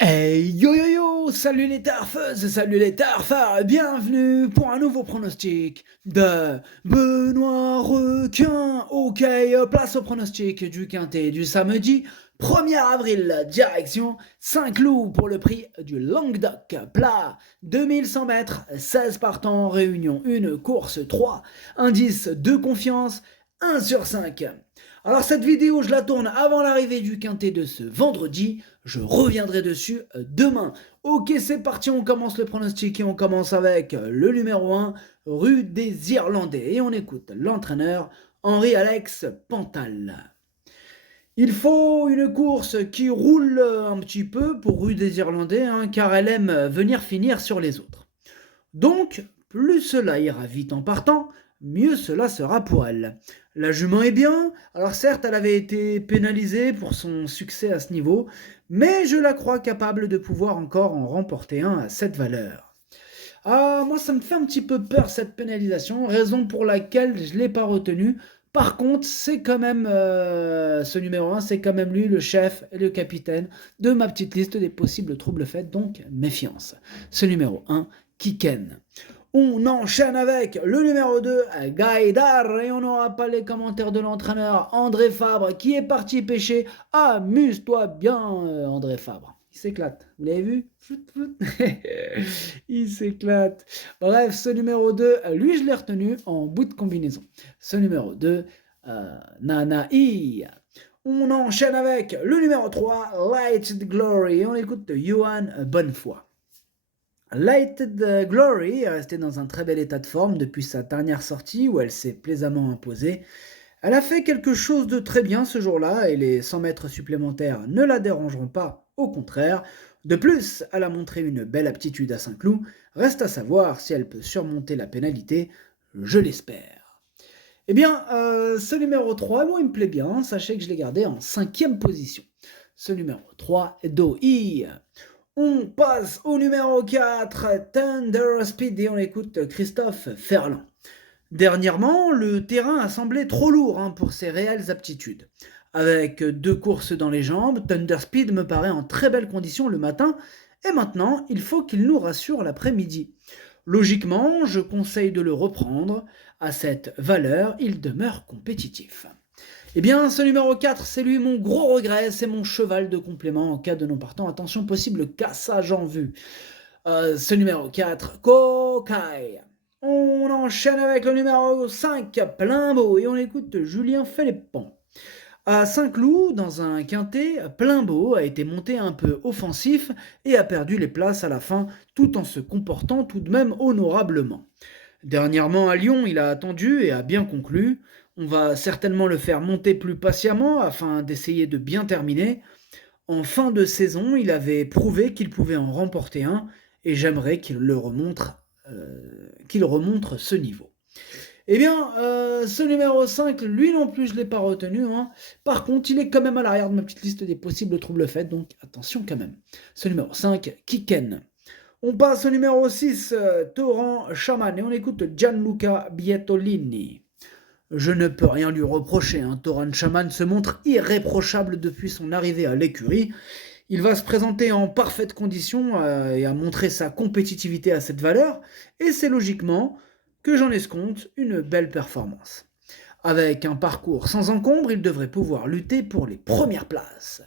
Hey yo yo yo, salut les tarfeuses, salut les tarfards, bienvenue pour un nouveau pronostic de Benoît Requin. Ok, place au pronostic du quintet du samedi 1er avril, direction Saint-Cloud pour le prix du Languedoc, plat 2100 mètres, 16 partants, réunion 1, course 3, indice de confiance 1 sur 5. Alors cette vidéo, je la tourne avant l'arrivée du quintet de ce vendredi. Je reviendrai dessus demain. Ok, c'est parti, on commence le pronostic et on commence avec le numéro 1, rue des Irlandais. Et on écoute l'entraîneur Henri-Alex Pantal. Il faut une course qui roule un petit peu pour rue des Irlandais, car elle aime venir finir sur les autres. Donc, plus cela ira vite en partant, mieux cela sera pour elle. La jument est bien, alors certes elle avait été pénalisée pour son succès à ce niveau, mais je la crois capable de pouvoir encore en remporter un à cette valeur. Ah, moi ça me fait un petit peu peur cette pénalisation, raison pour laquelle je ne l'ai pas retenu. Par contre, c'est quand même ce numéro 1, c'est quand même lui le chef et le capitaine de ma petite liste des possibles troubles faits, donc méfiance. Ce numéro 1, Kiken. On enchaîne avec le numéro 2, Gaïdar, et on n'aura pas les commentaires de l'entraîneur André Fabre qui est parti pêcher. Amuse-toi bien, André Fabre. Il s'éclate. Vous l'avez vu? Il s'éclate. Bref, ce numéro 2, lui, je l'ai retenu en bout de combinaison. Ce numéro 2, Nanaï. On enchaîne avec le numéro 3, Lighted Glory, et on écoute Johan Bonnefoy. Lighted Glory est restée dans un très bel état de forme depuis sa dernière sortie où elle s'est plaisamment imposée. Elle a fait quelque chose de très bien ce jour-là et les 100 mètres supplémentaires ne la dérangeront pas, au contraire. De plus, elle a montré une belle aptitude à Saint-Cloud. Reste à savoir si elle peut surmonter la pénalité, je l'espère. Eh bien, ce numéro 3, moi il me plaît bien, sachez que je l'ai gardé en 5e position. Ce numéro 3, Doi. On passe au numéro 4, Thunder Speed, et on écoute Christophe Ferland. Dernièrement, le terrain a semblé trop lourd pour ses réelles aptitudes. Avec 2 courses dans les jambes, Thunder Speed me paraît en très belle condition le matin, et maintenant, il faut qu'il nous rassure l'après-midi. Logiquement, je conseille de le reprendre. À cette valeur, il demeure compétitif. Eh bien, ce numéro 4, c'est lui mon gros regret, c'est mon cheval de complément en cas de non partant. Attention, possible cassage en vue. Ce numéro 4, Kokai. On enchaîne avec le numéro 5, Plein Beau, et on écoute Julien Philippon. À Saint-Cloud, dans un quintet, Plein Beau a été monté un peu offensif et a perdu les places à la fin, tout en se comportant tout de même honorablement. Dernièrement à Lyon, il a attendu et a bien conclu. On va certainement le faire monter plus patiemment afin d'essayer de bien terminer. En fin de saison, il avait prouvé qu'il pouvait en remporter un et j'aimerais qu'il remonte ce niveau. Eh bien, ce numéro 5, lui non plus, je ne l'ai pas retenu. Par contre, il est quand même à l'arrière de ma petite liste des possibles troubles faits, donc attention quand même. Ce numéro 5, Kiken. On passe au numéro 6, Torrent Chaman, et on écoute Gianluca Bietolini. Je ne peux rien lui reprocher, Torrent Chaman se montre irréprochable depuis son arrivée à l'écurie. Il va se présenter en parfaite condition et a montré sa compétitivité à cette valeur, et c'est logiquement que j'en escompte une belle performance. Avec un parcours sans encombre, il devrait pouvoir lutter pour les premières places.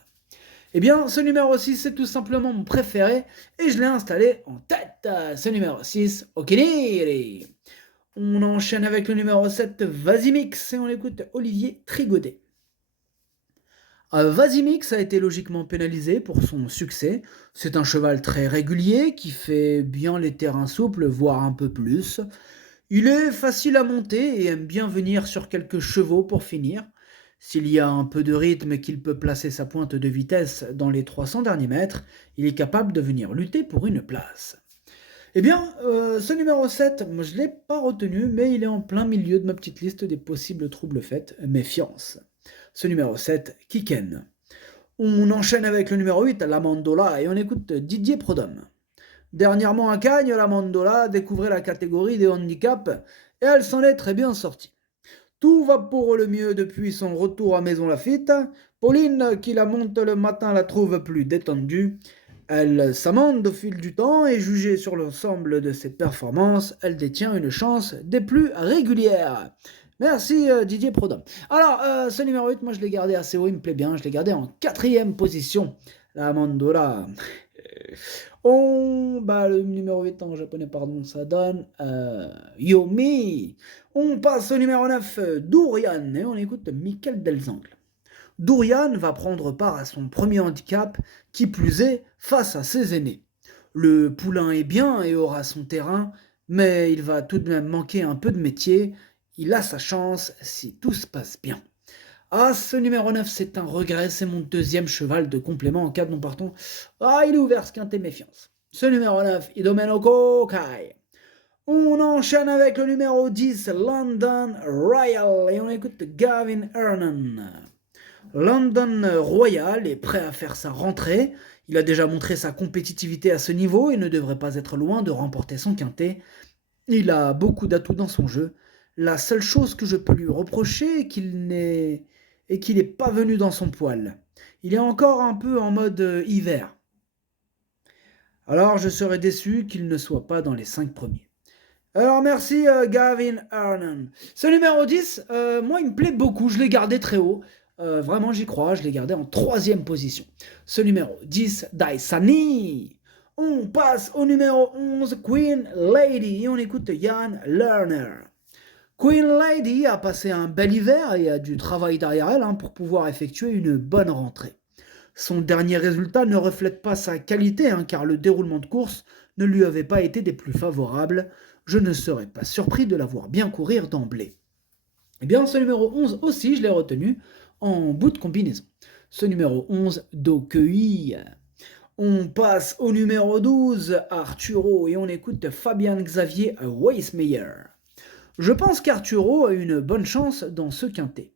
Eh bien, ce numéro 6, c'est tout simplement mon préféré et je l'ai installé en tête. Ce numéro 6, Okiniri. On enchaîne avec le numéro 7, Vasimix, et on écoute Olivier Trigodet. Vasimix a été logiquement pénalisé pour son succès. C'est un cheval très régulier qui fait bien les terrains souples, voire un peu plus. Il est facile à monter et aime bien venir sur quelques chevaux pour finir. S'il y a un peu de rythme et qu'il peut placer sa pointe de vitesse dans les 300 derniers mètres, il est capable de venir lutter pour une place. Eh bien, ce numéro 7, moi, je ne l'ai pas retenu, mais il est en plein milieu de ma petite liste des possibles troubles faits, méfiance. Ce numéro 7, Kiken. On enchaîne avec le numéro 8, la Mandola, et on écoute Didier Prodhomme. Dernièrement à Cagnes, la Mandola découvrait la catégorie des handicaps, et elle s'en est très bien sortie. Tout va pour le mieux depuis son retour à Maison Lafitte. Pauline, qui la monte le matin, la trouve plus détendue. Elle s'amende au fil du temps et jugée sur l'ensemble de ses performances, elle détient une chance des plus régulières. Merci Didier Prodhomme. Alors, ce numéro 8, moi je l'ai gardé assez haut, il me plaît bien, je l'ai gardé en quatrième position. La Mandola. Le numéro 8 en japonais, pardon, ça donne Yomi. On passe au numéro 9, Durian, et on écoute Michael Delzangle. Durian va prendre part à son premier handicap, qui plus est, face à ses aînés. Le poulain est bien et aura son terrain, mais il va tout de même manquer un peu de métier. Il a sa chance si tout se passe bien. Ah, ce numéro 9, c'est un regret, c'est mon deuxième cheval de complément en cas de non-partant. Ah, il est ouvert, ce quintet méfiance. Ce numéro 9, Idomeno Kai. On enchaîne avec le numéro 10, London Royal, et on écoute Gavin Hernan. London Royal est prêt à faire sa rentrée. Il a déjà montré sa compétitivité à ce niveau et ne devrait pas être loin de remporter son quintet. Il a beaucoup d'atouts dans son jeu. La seule chose que je peux lui reprocher est qu'il n'est pas venu dans son poil. Il est encore un peu en mode hiver. Alors je serais déçu qu'il ne soit pas dans les 5 premiers. Alors merci Gavin Hernan. Ce numéro 10, moi il me plaît beaucoup, je l'ai gardé très haut. Vraiment j'y crois, je l'ai gardé en troisième position. Ce numéro 10, Daisani. On passe au numéro 11, Queen Lady, et on écoute Jan Lerner. Queen Lady a passé un bel hiver et a du travail derrière elle pour pouvoir effectuer une bonne rentrée. Son dernier résultat ne reflète pas sa qualité, car le déroulement de course ne lui avait pas été des plus favorables. Je ne serais pas surpris de la voir bien courir d'emblée. Eh bien, ce numéro 11 aussi, je l'ai retenu en bout de combinaison. Ce numéro 11, Dokei. On passe au numéro 12, Arturo, et on écoute Fabian Xavier Weissmeyer. Je pense qu'Arturo a une bonne chance dans ce quintet.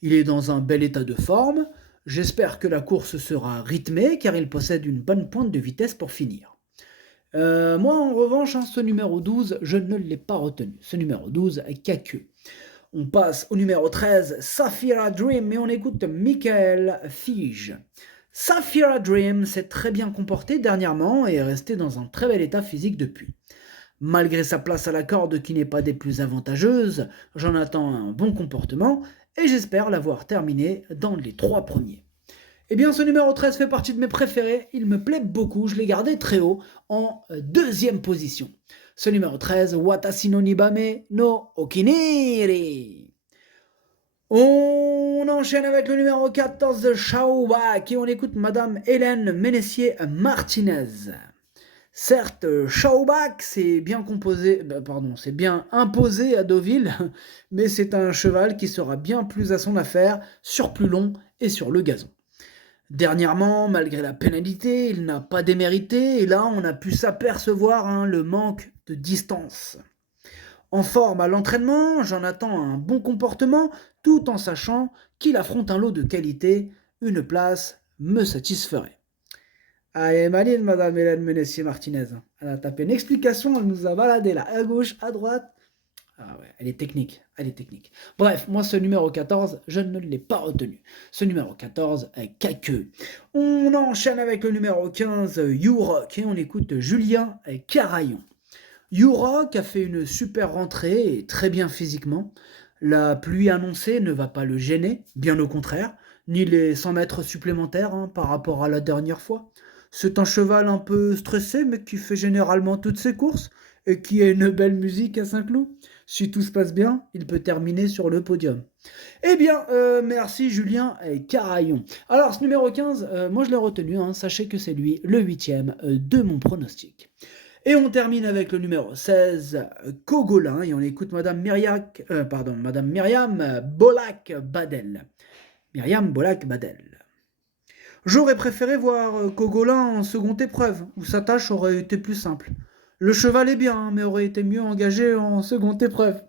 Il est dans un bel état de forme. J'espère que la course sera rythmée car il possède une bonne pointe de vitesse pour finir. Moi en revanche, ce numéro 12, je ne l'ai pas retenu. Ce numéro 12, Kaku. On passe au numéro 13, Saphira Dream, et on écoute Michael Fige. Saphira Dream s'est très bien comporté dernièrement et est resté dans un très bel état physique depuis. Malgré sa place à la corde qui n'est pas des plus avantageuses, j'en attends un bon comportement et j'espère l'avoir terminé dans les 3 premiers. Eh bien, ce numéro 13 fait partie de mes préférés, il me plaît beaucoup, je l'ai gardé très haut, en deuxième position. Ce numéro 13, Watashi no Nibame no Okiniri. On enchaîne avec le numéro 14, Schaubach, et on écoute Madame Hélène Ménessier-Martinez. Certes, Schaubach c'est bien imposé à Deauville, mais c'est un cheval qui sera bien plus à son affaire, sur plus long et sur le gazon. Dernièrement, malgré la pénalité, il n'a pas démérité, et là on a pu s'apercevoir le manque de distance. En forme à l'entraînement, j'en attends un bon comportement, tout en sachant qu'il affronte un lot de qualité, une place me satisferait. Ah, elle est maligne, Madame Hélène Ménessier-Martinez. Elle a tapé une explication, elle nous a baladé là, à gauche, à droite. Ah ouais, elle est technique. Bref, moi, ce numéro 14, je ne l'ai pas retenu. Ce numéro 14, Kaku. On enchaîne avec le numéro 15, U-Rock, et on écoute Julien Carayon. U-Rock a fait une super rentrée et très bien physiquement. La pluie annoncée ne va pas le gêner, bien au contraire, ni les 100 mètres supplémentaires par rapport à la dernière fois. C'est un cheval un peu stressé, mais qui fait généralement toutes ses courses et qui a une belle musique à Saint-Cloud. Si tout se passe bien, il peut terminer sur le podium. Eh bien, merci Julien Carayon. Alors, ce numéro 15, moi je l'ai retenu, sachez que c'est lui, le 8e de mon pronostic. Et on termine avec le numéro 16, Cogolin, et on écoute Madame Myriam Bolac-Badel. Myriam Bolac-Badel. J'aurais préféré voir Cogolin en seconde épreuve, où sa tâche aurait été plus simple. Le cheval est bien, mais aurait été mieux engagé en seconde épreuve.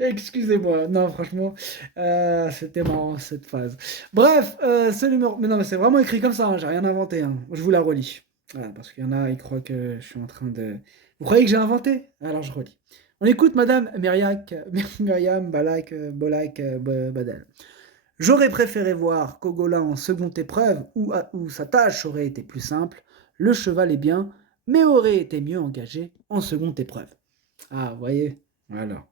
Excusez-moi, non franchement, c'était marrant cette phase. Bref, ce numéro... Mais non, mais c'est vraiment écrit comme ça, j'ai rien inventé. Je vous la relis. Voilà, parce qu'il y en a, ils croient que je suis en train de... Vous croyez que j'ai inventé? Alors je relis. On écoute Madame Myriam Bolac Badel. J'aurais préféré voir Cogolin en seconde épreuve où sa tâche aurait été plus simple. Le cheval est bien, mais aurait été mieux engagé en seconde épreuve. Ah, vous voyez. Alors.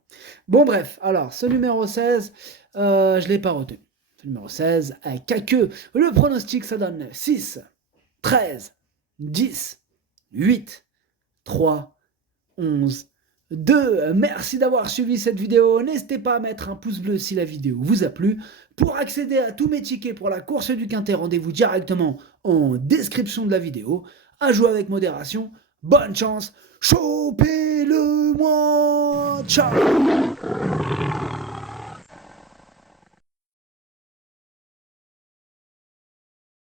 Bon, bref, alors, ce numéro 16, je ne l'ai pas retenu. Ce numéro 16, Caqueux. Le pronostic, ça donne 6, 13, 10, 8, 3, 11, 2. Merci d'avoir suivi cette vidéo. N'hésitez pas à mettre un pouce bleu si la vidéo vous a plu. Pour accéder à tous mes tickets pour la course du Quintet, rendez-vous directement en description de la vidéo. À jouer avec modération. Bonne chance. Chopez-le-moi. Ciao.